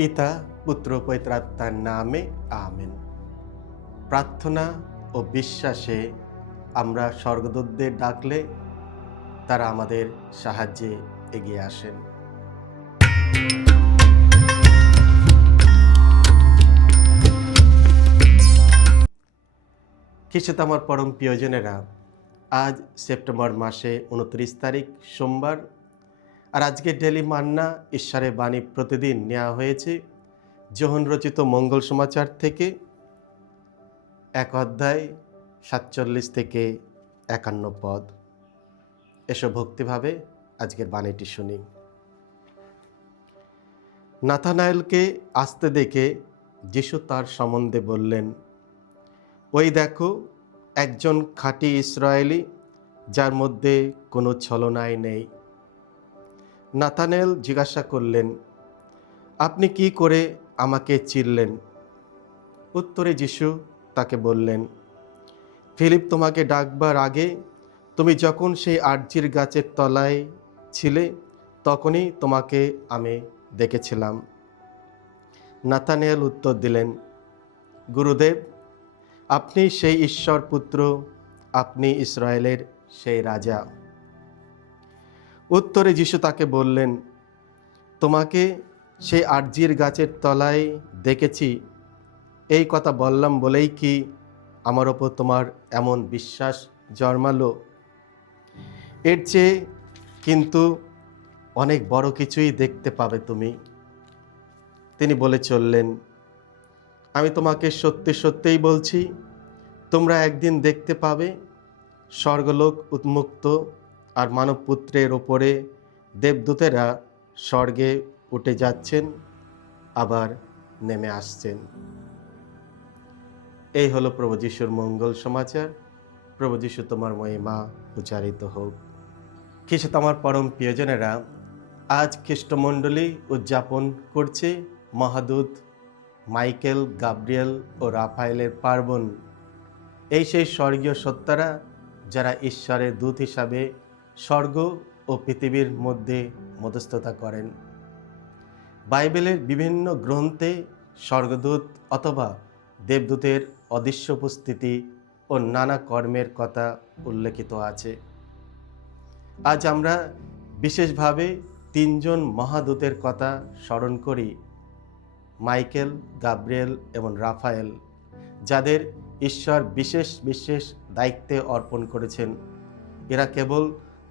পিতা পুত্র পবিত্রাত্মার নামে আমেন। প্রার্থনা ও বিশ্বাসে আমরা স্বর্গদূতদের ডাকলে তারা আমাদের সাহায্যে এগিয়ে আসেন। খ্রিস্টে আমার পরম প্রিয়জনেরা, আজ সেপ্টেম্বর মাসে 29 তারিখ সোমবার। আর আজকে ডেলি মান্না ঈশ্বরের বাণী প্রতিদিন নেওয়া হয়েছে যোহন রচিত মঙ্গল সমাচার থেকে 1 অধ্যায় 47 থেকে 51 পদ। এসো ভক্তিভাবে আজকের বাণীটি শুনি। নাথানায়েলকে আসতে দেখে যিশু তার সম্বন্ধে বললেন, ওই দেখো একজন খাঁটি ইসরায়েলি, যার মধ্যে কোনো ছলনাই নেই। নাথানায়েল জিজ্ঞাসা করলেন, আপনি কি করে আমাকে চিনলেন? উত্তরে যিশু তাকে বললেন, ফিলিপ তোমাকে ডাকবার আগে তুমি যখন সেই আরজির গাছের তলায় ছিলে, তখনই তোমাকে আমি দেখেছিলাম। নাথানায়েল উত্তর দিলেন, গুরুদেব, আপনি সেই ঈশ্বর পুত্র, আপনি ইসরায়েলের সেই রাজা। উত্তরে যিশু তাকে বললেন, তোমাকে সেই আরজির গাছের তলায় দেখেছি, এই কথা বললাম বলেই কি আমার ওপর তোমার এমন বিশ্বাস জন্মালো? এর চেয়ে কিন্তু অনেক বড় কিছুই দেখতে পাবে তুমি। তিনি বলে চললেন, আমি তোমাকে সত্যি সত্যিই বলছি, তোমরা একদিন দেখতে পাবে স্বর্গলোক উন্মুক্ত, আর মানবপুত্রের ওপরে দেবদূতেরা স্বর্গে উঠে যাচ্ছেন, আবার নেমে আসছেন। এই হলো প্রভু যিশুর মঙ্গল সমাচার। প্রভু যিশু তোমার মহিমা উচ্চারিত হোক। খ্রিস্ট আমার পরম প্রিয়জনেরা, আজ খ্রিস্টমণ্ডলী উদযাপন করছে মহাদূত মাইকেল, গাব্রিয়েল ও রাফায়েলের পার্বণ। এই সেই স্বর্গীয় সত্তারা যারা ঈশ্বরের দূত হিসাবে স্বর্গ ও পৃথিবীর মধ্যে মধ্যস্থতা করেন। বাইবেলের বিভিন্ন গ্রন্থে স্বর্গদূত অথবা দেবদূতের অদৃশ্য উপস্থিতি ও নানা কর্মের কথা উল্লেখিত আছে। আজ আমরা বিশেষভাবে 3 জন মহাদূতের কথা স্মরণ করি, মাইকেল, গাব্রিয়েল এবং রাফায়েল, যাদের ঈশ্বর বিশেষ বিশেষ দায়িত্বে অর্পণ করেছেন। এরা কেবল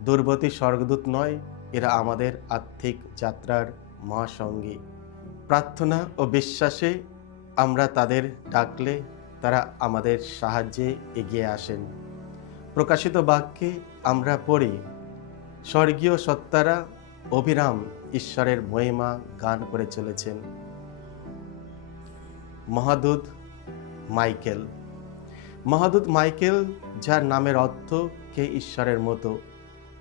দূরবর্তী স্বর্গদূত নয়, এরা আমাদের আত্মিক যাত্রার মহাসঙ্গী। প্রার্থনা ও বিশ্বাসে আমরা তাদের ডাকলে তারা আমাদের সাহায্যে এগিয়ে আসেন। প্রকাশিত বাক্যে আমরা পড়ি, স্বর্গীয় সত্তারা অবিরাম ঈশ্বরের মহিমা গান করে চলেছেন। মহাদূত মাইকেল। মহাদূত মাইকেল, যার নামের অর্থ কে ঈশ্বরের মতো,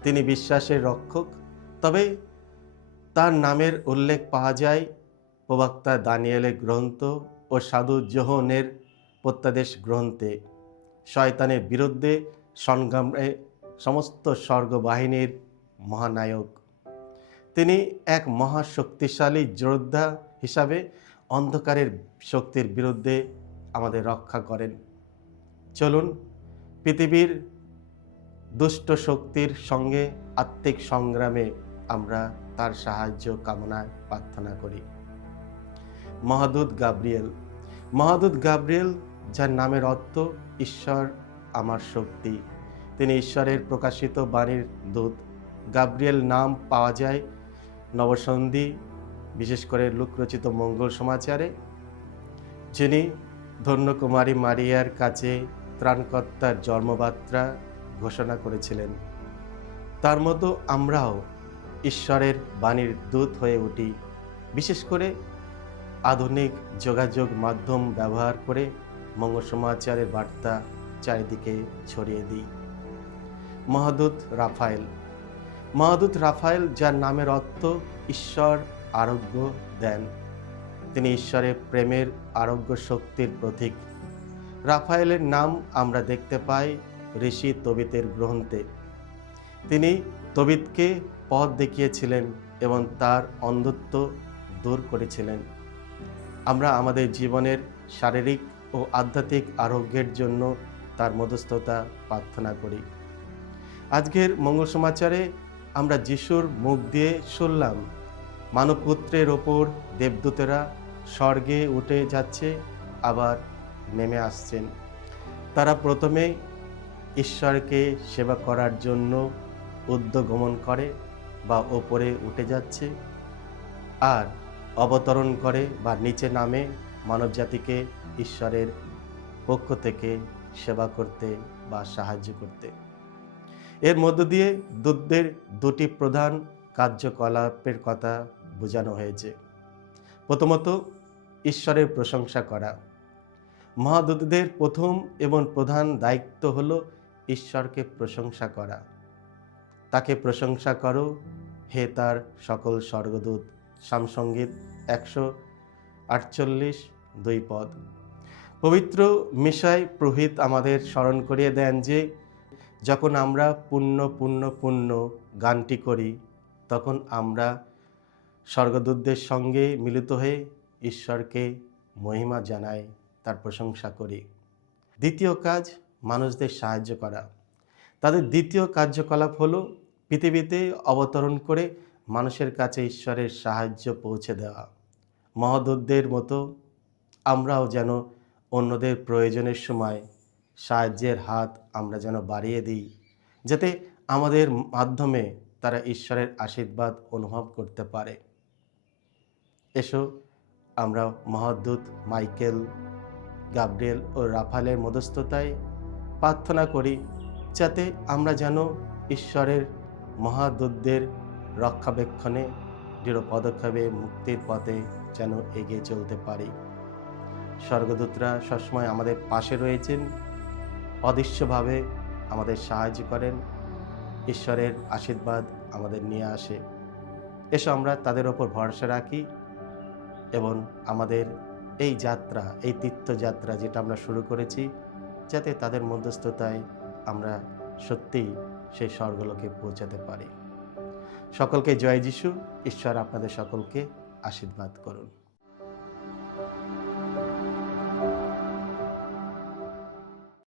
তিনি বিশ্বাসের রক্ষক। তবে তার নামের উল্লেখ পাওয়া যায় প্রবক্তা দানিয়েলের গ্রন্থ ও সাধু যোহনের প্রত্যাদেশ গ্রন্থে। শয়তানের বিরুদ্ধে সংগ্রামে সমস্ত স্বর্গবাহিনীর মহানায়ক। তিনি এক মহাশক্তিশালী যোদ্ধা হিসাবে অন্ধকারের শক্তির বিরুদ্ধে আমাদের রক্ষা করেন। চলুন পৃথিবীর দুষ্ট শক্তির সঙ্গে আত্মিক সংগ্রামে আমরা তার সাহায্য কামনায় প্রার্থনা করি। মহাদূত গাব্রিয়েল। মহাদূত গাব্রিয়েল, যার নামের অর্থ ঈশ্বর আমার শক্তি, তিনি ঈশ্বরের প্রকাশিত বাণীর দূত। গাব্রিয়েল নাম পাওয়া যায় নবসন্ধি, বিশেষ করে লূক রচিত মঙ্গল সমাচারে, যিনি ধন্যকুমারী মারিয়ার কাছে ত্রাণকর্তার জন্মবার্তা ঘোষণা করেছিলেন। তার মতো আমরাও ঈশ্বরের বাণীর দূত হয়ে উঠি, বিশেষ করে আধুনিক যোগাযোগ মাধ্যম ব্যবহার করে মঙ্গল সমাচারের বার্তা চারিদিকে ছড়িয়ে দিই। মহাদূত রাফায়েল। মহাদূত রাফায়েল, যার নামের অর্থ ঈশ্বর আরোগ্য দেন, তিনি ঈশ্বরের প্রেমের আরোগ্য শক্তির প্রতীক। রাফায়েলের নাম আমরা দেখতে পাই ঋষি তবিতের গ্রন্থে। তিনি তবিতকে পথ দেখিয়েছিলেন এবং তার অন্ধত্ব দূর করেছিলেন। আমরা আমাদের জীবনের শারীরিক ও আধ্যাত্মিক আরোগ্যের জন্য তার মধ্যস্থতা প্রার্থনা করি। আজকের মঙ্গল সমাচারে আমরা যিশুর মুখ দিয়ে শুনলাম মানবপুত্রের ওপর দেবদূতেরা স্বর্গে উঠে যাচ্ছে, আবার নেমে আসছেন। তারা প্রথমে ঈশ্বরকে সেবা করার জন্য ঊর্ধ্বগমন করে বা ওপরে উঠে যাচ্ছে, আর অবতরণ করে বা নিচে নামে মানবজাতিকে ঈশ্বরের পক্ষ থেকে সেবা করতে বা সাহায্য করতে। এর মধ্য দিয়ে দূতদের দুটি প্রধান কার্যকলাপের কথা বোঝানো হয়েছে। প্রথমত, ঈশ্বরের প্রশংসা করা। মহাদূতদের প্রথম এবং প্রধান দায়িত্ব হলো ঈশ্বরকে প্রশংসা করা। তাকে প্রশংসা করো হে তার সকল স্বর্গদূত। সামসঙ্গীত 148 পদ। পবিত্র মিশাই পুরোহিত আমাদের স্মরণ করিয়ে দেন যে যখন আমরা পুণ্য পুণ্য পুণ্য গানটি করি, তখন আমরা স্বর্গদূতদের সঙ্গে মিলিত হয়ে ঈশ্বরকে মহিমা জানাই, তার প্রশংসা করি। দ্বিতীয় কাজ, মানুষদের সাহায্য করা। তাদের দ্বিতীয় কার্যকলাপ হলো পৃথিবীতে অবতরণ করে মানুষের কাছে ঈশ্বরের সাহায্য পৌঁছে দেওয়া। মহাদূতদের মতো আমরাও যেন অন্যদের প্রয়োজনের সময় সাহায্যের হাত আমরা যেন বাড়িয়ে দিই, যাতে আমাদের মাধ্যমে তারা ঈশ্বরের আশীর্বাদ অনুভব করতে পারে। এসো আমরা মহাদূত মাইকেল, গাব্রিয়েল ও রাফালের মধ্যস্থতায় প্রার্থনা করি, যাতে আমরা যেন ঈশ্বরের মহাদূতদের রক্ষাবেক্ষণে দৃঢ় পদক্ষেপে মুক্তির পথে যেন এগিয়ে চলতে পারি। স্বর্গদূতরা সবসময় আমাদের পাশে রয়েছেন, অদৃশ্যভাবে আমাদের সাহায্য করেন, ঈশ্বরের আশীর্বাদ আমাদের নিয়ে আসে। এসো আমরা তাদের ওপর ভরসা রাখি এবং আমাদের এই যাত্রা, এই তীর্থযাত্রা যেটা আমরা শুরু করেছি, যাতে তাদের মধ্যস্থতায় আমরা সত্যিই সেই স্বর্গলোকে পৌঁছাতে পারি। সকলকে জয় যিশু। ঈশ্বর আপনাদের সকলকে আশীর্বাদ করুন।